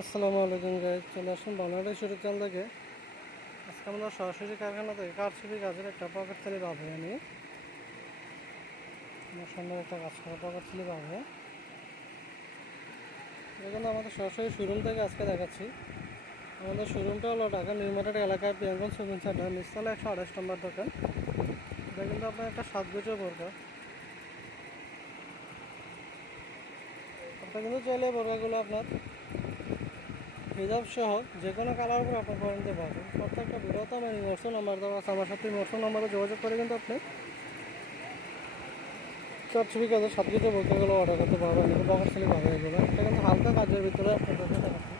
আসসালামু আলাইকুম গাই চলে আসুন বাংলাদেশ চাল থেকে। আজকে আমরা সরাসরি কারখানা থেকে কারচুপি গাছের একটা পকেট থালি পাবো আমি আমার সামনে একটা কাজ করা পকেট থালি পাবো দেখুন, আমাদের সরাসরি শোরুম থেকে আজকে দেখাচ্ছি। আমাদের শোরুমটা হলো ঢাকা নির্মাটার এলাকায় প্রিয়াঙ্গন শপিং সেন্টার নিচতলা একশো আঠাশ নম্বর দোকান। এটা কিন্তু আপনার একটা সাত গুজো বোরকা আপনার কিন্তু চাইলে বোরকাগুলো আপনার হিজাব সহ যে কোনো কালার উপর আপনি করে নিতে পারবেন প্রত্যেকটা বিরত আমার ইমোশন নাম্বার দেওয়া আছে। আমার সাথে ইমোশন নাম্বারে যোগাযোগ করে কিন্তু আপনি চার ছবি কাজের সাত কিছু বইগুলো অর্ডার করতে পারবেন। কিন্তু পকেট ছেলে পাবে এগুলো এটা কিন্তু হালকা কাজের ভিতরে আপনাদেরকে দেখাচ্ছি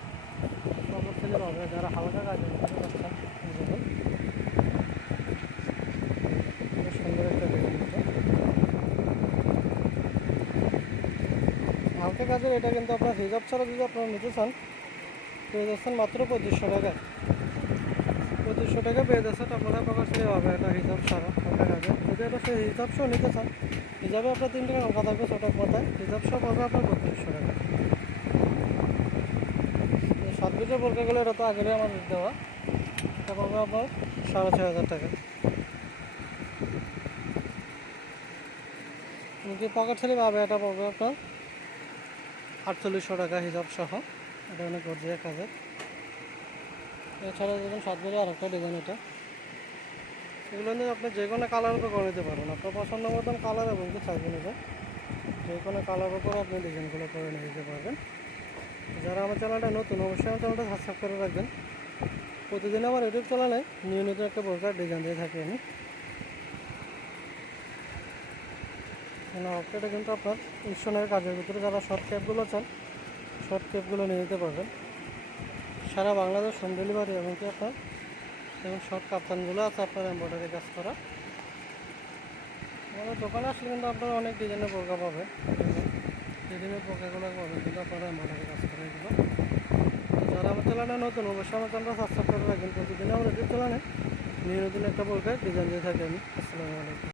পকেট ছেলে পাবে যারা হালকা কাজের ভিতরে। খুব সুন্দর একটা হালকা কাজের এটা কিন্তু আপনার হিজাব ছাড়া যদি আপনারা নিতে চান পেয়ে যাচ্ছেন মাত্র পঁচিশশো টাকায় পঁচিশশো টাকা পেয়ে যাচ্ছেন আপনারা প্রকাশ দিয়ে হবে এটা হিসাব সারা হালকা কাজে যদি এটা সেই হিসাব সহ নিতে চান, হিসাবে আপনার তিন টাকা সংখ্যা থাকবে ছোটো মাথায় হিসাব সহ পড়বে আপনার পঁচিশশো টাকা। সাত বিজয় বোরকাগুলো এটা তো আগেরই আমাদের দেওয়া। এটা পড়বে আপনার সাড়ে ছয় হাজার টাকা। পকেট ছেলে পাবে, এটা পড়বে আপনার আটচল্লিশশো টাকা হিসাব সহ। এটা অনেক গর্জিয়া কাজের। এছাড়া দেখুন সাত বেলা আর একটা ডিজাইন এটা। এগুলো নিয়ে আপনি যে কোনো কালার উপর করে নিতে পারবেন। আপনার পছন্দ মতন কালার এবং কি সাইজ অনুযায়ী যে কোনো কালার উপর আপনি ডিজাইনগুলো করে নিয়ে যেতে পারবেন। যারা আমার চ্যানেলটা নতুন, অবশ্যই আমার চ্যানেলটা সাবস্ক্রাইব করে রাখবেন। প্রতিদিন আমার ইউটিউব চ্যানেলে নিয়মিত একটা বোরকার ডিজাইন দিয়ে থাকি আমি। এটা কিন্তু আপনার ইনস্টনের কাজের ভিতরে যারা শর্ট ক্যাপগুলো চান শর্ট ক্যাপগুলো নিয়ে নিতে পারবেন। সারা বাংলাদেশ হোম ডেলিভারি এমনকি আপনার এবং শর্ট কাপ্তানগুলো আছে আপনার এম্ব্রয়ডারি কাজ করা। আমাদের দোকানে আসলে কিন্তু আপনারা অনেক ডিজাইনের বোরকা পাবেন। রেডিমেড বোরকাগুলো পাবেন কিন্তু আপনারা এম্ব্রয়ডারি কাজ করা এগুলো যারা আমার চ্যানেলটা নতুন, অবশ্যই আমার চ্যানেলটা সাবস্ক্রাইব করে রাখবেন। প্রতিদিন আমার ইউটিউব চ্যানেলে নিয়মিত একটা বোরকায় ডিজাইন দিয়ে থাকি আমি। আসসালামু আলাইকুম।